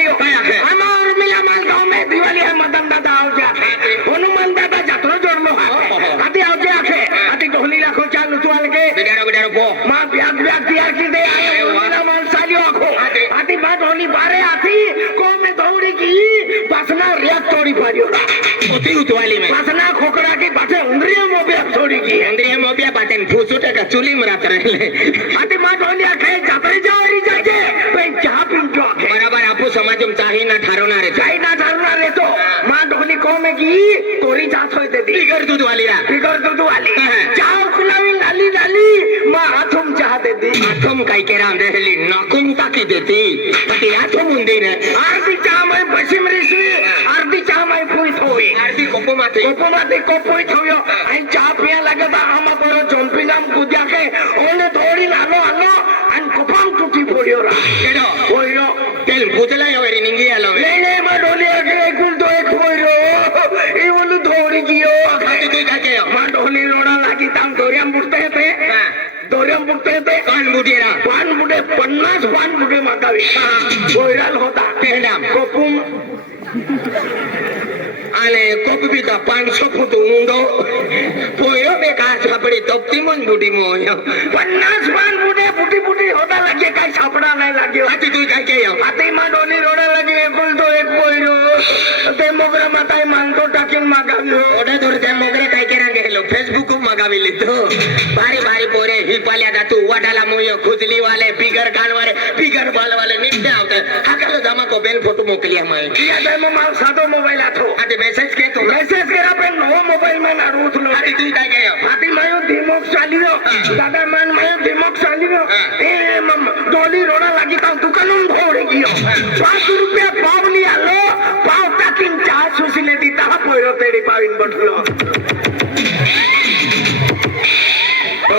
यो हमार मिला माल गांव में दिवाली है मदन दादा आओ जाके हनुमान दादा जतरो जोड़लो आती आओ जाके आती ढोली रखो चालू तुआल के बिडारो पो मां ब्याग तैयार की दे मिला माल सालियो आखो आती बात ढोली बारे आती को में दौड़ी की बसना रेत तोड़ी पारियो होती उतवाली में बसना खोकरा की बाटे उंदरिया मोबिया तोड़ी की इंद्रिय मोबिया पाते फूसुटे का चुली मरात रहे आती मां ढोली आखे जातरे जावरी जाके पे चहा पिंटो आखे बराबर आपू समाजम चाही ना ठरवणार आहे काही ना ठरवणार आहे तो मां ढोली को में की कोरी जात होय ते बिगर दूध वाली रा बिगर दूध वाली चहा खुलावी लाली लाली मां हाथुम चहा देती आठम काय केरा देहली नाकुम टाकी देती ती आठम उंदी रे अर्धी चहा में बशीम रेसवी अर्धी चहा में फुई थोई अर्धी कोपमाते कोपोई थोयो आणि चहा पिया लागता आमा बरो जंपिंगाम कुद्या के ओने थोडी लालो आलो आणि कोपाम तुटी पोडियो रा केडो पोडियो तेल पुतला यावरी निंगी आलो नाही मां ढोली आके एकूण तो एक पोडियो ई बोलू थोडी गियो खाती तू काय केयो मां ढोली लोडा लागी ताम दोऱ्याम बुटते येते दोऱ्याम बुटते येते कान बुटीरा पान बुटे 50 पान बुटे मागावी बोयराल होता पेंडाम कोपुम आणि कोपबीचा 500 फूट ऊंडो पोयो बेकार छापडी तपती मन बुटी मोयो 50 पान बुटे बुटी बुटी होता लगे काय सापडा नाही लाग्यो खाती तू काय केयो आता मां ढोली रोडा लगे एकुल तो एक पोयरो ते मोगरा माताय मानतो टाकीन मागाव्यो ओढे थोडे त्या मोगरे काय केरा गेलो फेसबुक मागाविली तो भारी भारी पोरे हिपाल्या दा तू वडाला मोयो खुजली वाले बिगर कान वाले बिगर बाल वाले निकते आवते हाकालो जमा को बेन फोटो मोकली हमारे किया जाय मग माल सादो मोबाईल आथो आते मेसेज के तो मेसेज करा पे नो मोबाईल में ना रूथ लो खाती तू काय केयो आती मायो दिमाग चालियो दादा मन मायो दिमाग चालियो ए मम ढोली रोडा लागी ता दुकानून घोडे गियो 5 रुपया पाव लिया लो पाव टाकीन चहा सुसिले दीता पोयरो तेडी पाविन बठलो तो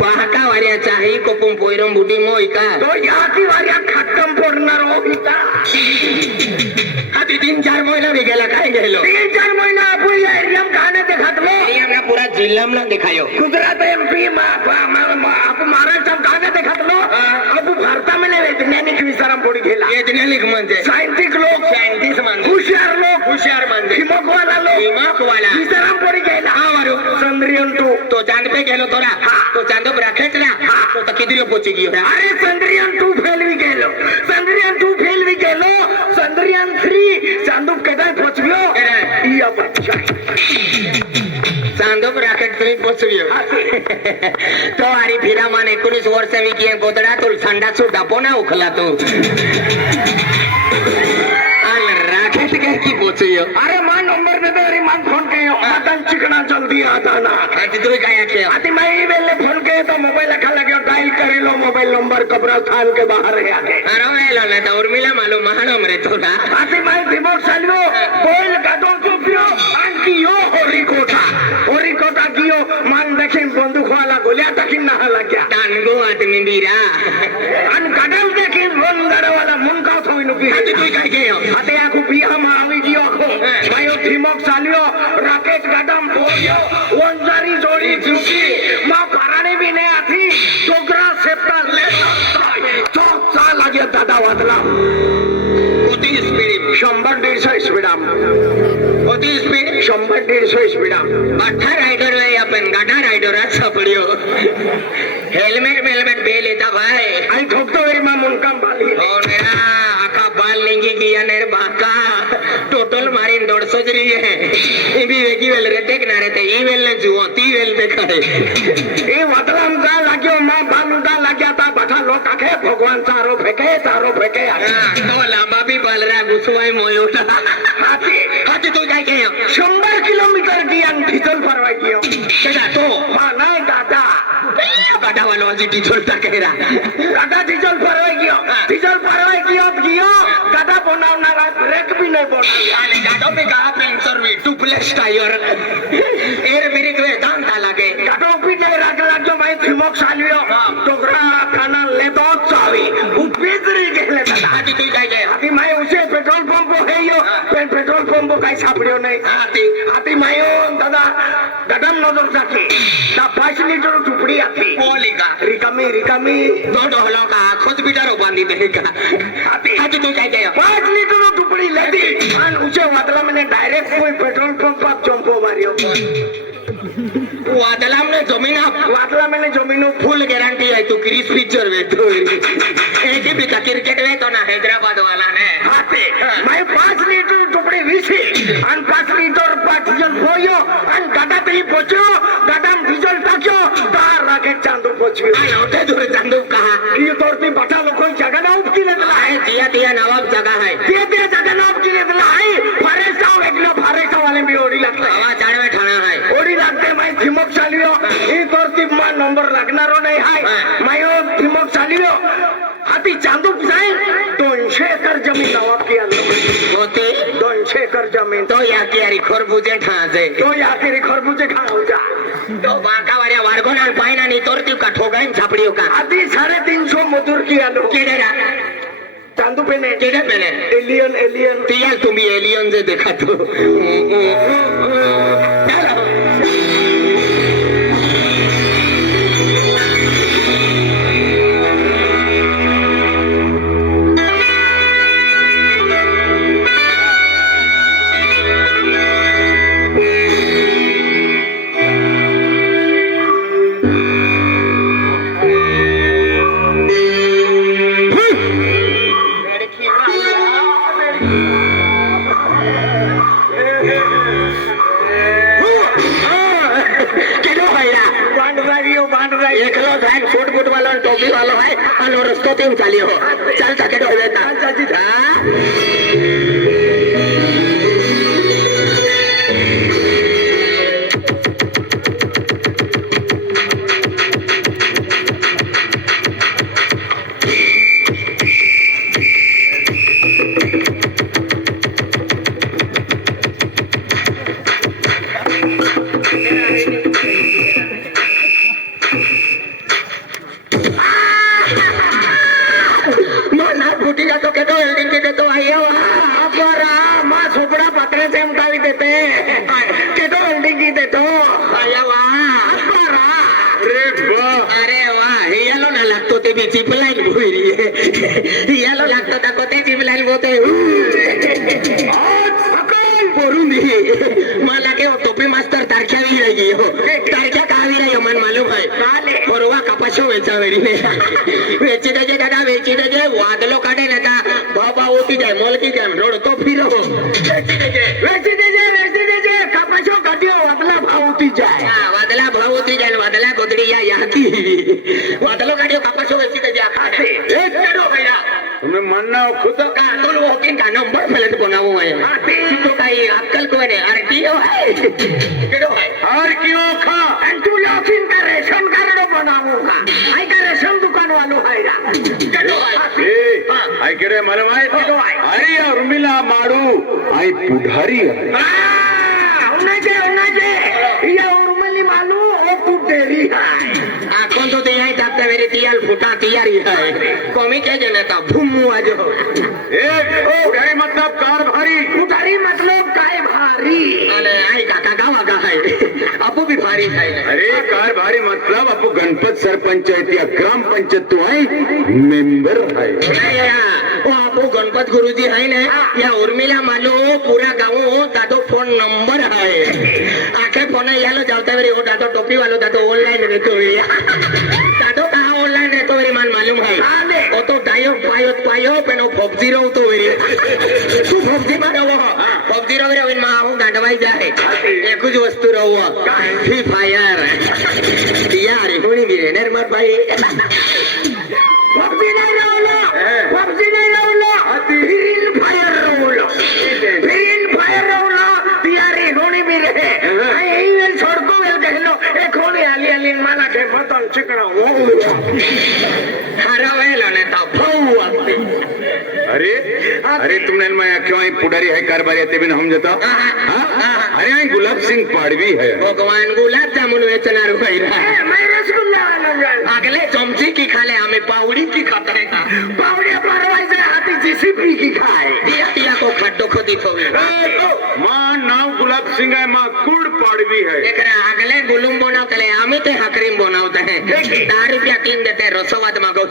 बाहका वारिया चाही कोपम पोयरम बुटी मोय का तो याची वार्या खत्म पडणार हो इता आती 3-4 महिना भी गेला काय गेलो 3-4 महीना आपण या एरियाम खाने ते खातलो हमने पूरा जिल्ला में दिखायो गुजरात एमपी आपण महाराष्ट्र खाने ते खातलो आपण भारता में वैज्ञानिक विचाराम पोडी गेला वैज्ञानिक म्हणजे सायंटिस्ट माणसे हुशार माणसे दिमाग वाला विचाराम पोडी गेला हा वारो चंद्रयान तो चांद पे गेलो तोरा तो चांद पर राखेच ना तो त किदरी पोची गियो अरे चंद्रयान 2 फेल भी गेलो चंद्रयान 3 चांदू कदाय पोचवियो या बच्चा चांदो पर राखेट तुम्ही पोचवियो तो आरी फिरा मान 19 वर्ष विकी गोदडा तो संडा सुद्धा पोना उखला तो राखेट काय की पोचवियो अरे मान नंबर दे दे अरे मान फोन कयो मटन चिकना जल्दी आता ना आती तू काय के आती मैं ई वेले फोन के तो मोबाइल रखा लगे डायल करे लो मोबाइल नंबर कब्रा थान के बाहर है आके अरे वेलो ना तो उर्मिला मालूम महानम रे तोरा आती मैं दिमाग सालियो बोल गाडो को पियो आंकियो होरिकोटा कियो मान देखे बंदूक वाला गोलिया तकिन ना लाग्या टानगो आदमी बीरा अन गडल देखे बंदर वाला मुंका थोइनु की आती तू काय के आते आकू बिया मा आवी दियो को मायो दिमाग सालियो राकेट गडम बोलियो वंजारी जोड़ी झुकी मां पराने भी ने आथी डोगरा सेप्टा ले तो चा लाग्या दादा वादला कोती स्पीड 100-150 स्पीडाम कोती स्पीड 100-150 स्पीडाम 18 राइडर रे अपन गाडा राइडर अच्छा पड़ियो हेलमेट बे लेता भाई आई ठोकतो रे मा मुनकम बाली ओ नेरा आका बाल लेंगी किया नेर बाका टोटल मारिन 150 जरी है ई भी वेगी वेल रे टेक ना रे ते ई वेल ने जुओ ती वेल देखाय ए वादलाम का लाग्यो मा बालुदा लाग्या ता बठा लोक आखे भगवान चारो फेके तो लांबा भी बलरा गुसवाय मोयोटा हाती तू काय के 100 किलोमीटर की अंग डिझेल फरवाय गियो केदा तो मा नाही दादा गाडा वालो अजी डिझेल टाकेरा दादा डिझेल फरवाय गियो गाडा बनवणारा ब्रेक भी नाही बनवला आणि गाडो पे का पेंचर वी टूपलेस टायर एर मेरी तो दांता लागे गाडो भी नाही लागलो भाई दिमाग सालियो डोगरा खाना ले दो चावी उपेजरी गेले दादा हाती तू काय के आती माय उसे पेट्रोल पंप है यो पेट्रोल पंप काय सापड्यो नाही आती मायो दादा गडम नजर जाते 5 लिटर झुपडी आती बोली का रिकामी रिकामी तो ढोलो का खुद बिटारो बांधी दे का आज तू काय काय 5 लिटर झुपडी लदी आणि उचे वाटला मैंने डायरेक्ट कोई पेट्रोल पंप पर चंपो मारियो वादला में जमीन वाटला मैंने जमीनो फुल गारंटी है तू क्रिस पिक्चर में तो एटी भी का क्रिकेट में तो ना हैदराबाद वाला ने आते मैं 5 लिटर झुपडी विसी आणि 5 लिटर पाठजन होयो आणि गाडा तरी पोचलो गाडाम डिझेल टाक्यो तार राकेट चांदू पोचलो आई होते दूर चांदू कहा की तोरती बटा लोक जगा नाव केले आहे जिया तिया नवाब जगह है ते जगा नाव केले आहे फारेस्टाव एकलो फारेस्टाव वाले मी ओडी लागले हवा चाळवे ठाणा है ओडी लागते मैं थिमक चालियो ही तोरती मा नंबर लागणारो नाही हाय मायो थिमक चालियो हाती चांदूक जाय 200 एकर जमीन नवाब की अंदर होते 200 एकर जमीन तो या की खरबूजे ठाजे तो याकेरी खरबूजे खाऊचा तो बाका वाल्या वारगोन आणि पायना नी तोरती का ठोगाइन छापड़ियो का आधी 350 मजूर की आलो केडेरा चांदू पेने केडे पेने एलियन एलियन तिया तुम्ही एलियन जे देखा तो एकलो जाय फुट फुट वाला टोपी वाला है और रस्तो ते चालियो चल तके तो बेटा चाची मला के टोपी मास्टर तारख्या भी रही हो तारख्या कहा भी रही मन मालूम है परवा कपाशो वेचा वेरी वेची दे दादा वेची दे वादलो काढे ना बाबा होती जाय मोल की जाय रोड तो फिरो वेची दे कपाशो काढियो वादला भाव होती जाय वादला भाव होती जाय वादला गोदड़ी या याती वादलो काढियो कपाशो वेची दे खाते एक करो भैया तुम्हें मानना हो खुद का तो वॉकिंग का नंबर प्लेट बनाओ है तो काही अक्कल को है आरटीओ है केडो है और क्यों खा आणि तू लॉकिंग का रेशन कार्ड बनावूगा आई का रेशन दुकान वालो है केडो है ए आई केरे मालूम है अरे या उर्मिला माडू आई पुढारी है उन्हाचे या उर्मिली मालू ओ पुढेरी है कौन तो ते यही जाते मेरी तियाल फुटा तियारी है कमी के जनता भूमू आज पुढारी मतलब कार भारी पुढारी मतलब काय भारी अरे आई काका गावा का है अपू भी भारी है अरे कार भारी मतलब अपू गणपत सरपंचायत या ग्राम पंचायत तो है मेंबर है वो आपू गणपत गुरुजी है ना या उर्मिला मालो पूरा गाँव दादो फोन नंबर है आखे फोन यालो जाता मेरी वो दादो टोपी वालो दादो ऑनलाइन रहतो दादो कहा ऑनलाइन रहतो मेरी मान मालूम है वो तो डायो पायो पेनो पबजी रो तो मेरी तू पबजी मारो वो पबजी रो रे मा हूं गांडवाई जाए एक कुछ वस्तु रो वो फ्री फायर यार होनी भी रे नरमत भाई पबजी नहीं रवलो फ्री फायर रवलो तियारी होनी भी रहे यही वेल छोड़को वेल कहलो एक होनी आली माला के बतन चिकना वो हरा वेल ने ता भाऊ आते अरे तुमने मैं क्यों आई पुढारी है कारभारी है तेबिन हम जता अरे आई गुलाब सिंह पाड़वी है भगवान गुलाब जामुन वेचनार होईरा मैं रसगुल्ला वाला अगले चमची की खाले हमें पावड़ी की खाता है पावड़िया परवाई से हाथी जीसीपी की खाए दिया को खड्डो खोदी थोड़ी मां नाव गुलाब सिंह है मां कुड़ पाड़वी है एकरा अगले ते हाकरीम बनवते हैं 10 रुपया कीन देते हैं रसोवाद मागो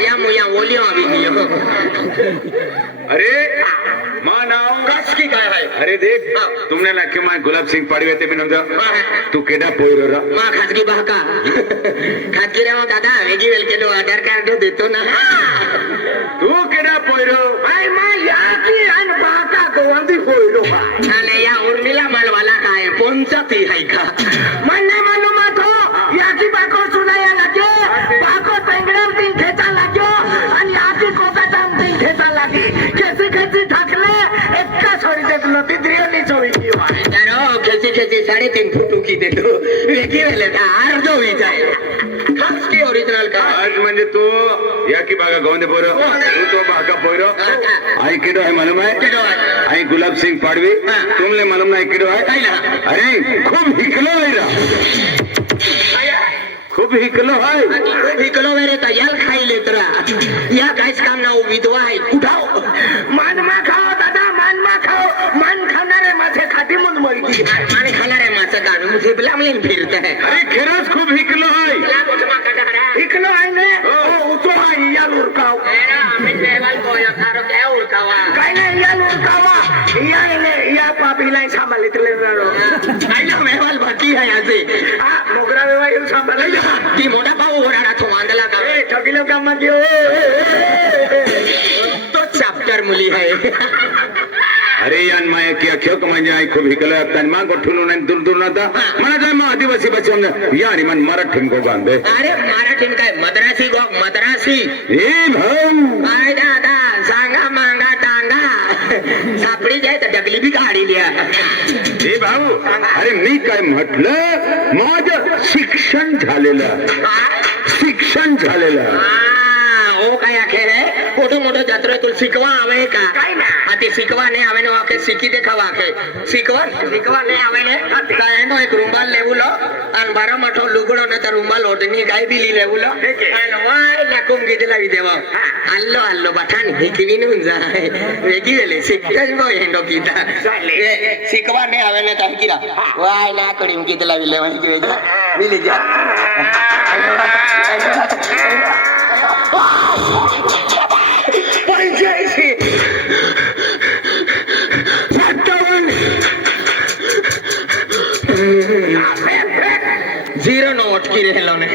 या मुया ओलियो अभी नहीं हो अरे माँ नाव कस की काय है अरे देख तुमने ना क्यों मैं गुलाब सिंग पाड़वे ते बिन तू केडा पोयरो रा मा खाजगी बाका खाजगी रे दादा वेगी वेल के दो आधार कार्ड देतो ना तू केडा पोयरो बाई मा याची आणि बाका गवंदी पोयलो आणि या उर्मिला मालवाला काय पंचाती है का म्हणणे म्हणू माथो याची बाको सुनाया लागे बाको पेंगडर तीन खेचा लागो आणि याची कोका दाम तीन खेचा लागे कैसे कैसे ढकले एक्का सोडी देत नती द्रियोनी चोरी की वाय यारो खेची खेची 3.5 फुट की देतो वेगी वेल अर्ध होई जाए खास की ओरिजिनल का आज म्हणजे तू या की बागा गवंदे पोयरो तू तो बागा पोयरो आई केडो है मालूम है केडो है? आई गुलाब सिंग पाड़वी तुमने मालूम नहीं केडो है काय ना अरे खूब हिकलो है रा खूब हिकलो है विकलो मेरे तयाल खाई लेतरा या काहीच काम ना विधवा आहे उठाव मानमा खाओ दादा मानमा खाओ मान खाणारे माझे खाती मुन मरगी माने खाणारे माचं काम मुझे बिलामलीन फिरते है अरे खरंच खूब हिकलो है इकलो आहे ने ओ उतो आहे या लुरकाव काय नाही या लुरकावा या ने या पापीला सांभाळितले मेहवाल बाकी है आज हा मोगरा वेवा येऊ सांभाळायला ती मोठा भाऊ ओरडा तो वांदला का ए ठगिलो का मग तो चॅप्टर मुली है अरे यान माया किया क्यों म्हणजे आई खूब हिकलो है मां को ठुलू नाही दूर दूर नता मला जाय मग आदिवासी बचवून या आणि मन मराठी को बांधे अरे मराठीन काय मद्रासी गो मद्रासी ए भाऊ काय दादा सांगा मांगा टांगा सापडी जाय तर डगली बी गाडी लिया ए भाऊ अरे मी काय म्हटलं माझं शिक्षण झालेलं शिक्षण झालेलं ओ काय आखे मोठं मोठं जात्रा तुला शिकवा हवे का काय ना हा ते शिकवा नाही हवे ना वाके शिकी देखावा आखे शिकवा नाही हवे ने काय नो एक रुमाल लेवलो आणि 12 मठो लुगडो न तर रुमाल ओढणी काय बिली लेवलो आणि वाय नाकुम गिदला देवा अल्लो अल्लो बठान हिकनी नून जाय वेगी वेले शिकच गो हेंडो कीता शिकवा नाही हवे ने तर किरा वाय ना कडिम गिदला विले वाय की विले जा जीरो नो अटकी रहेलो ने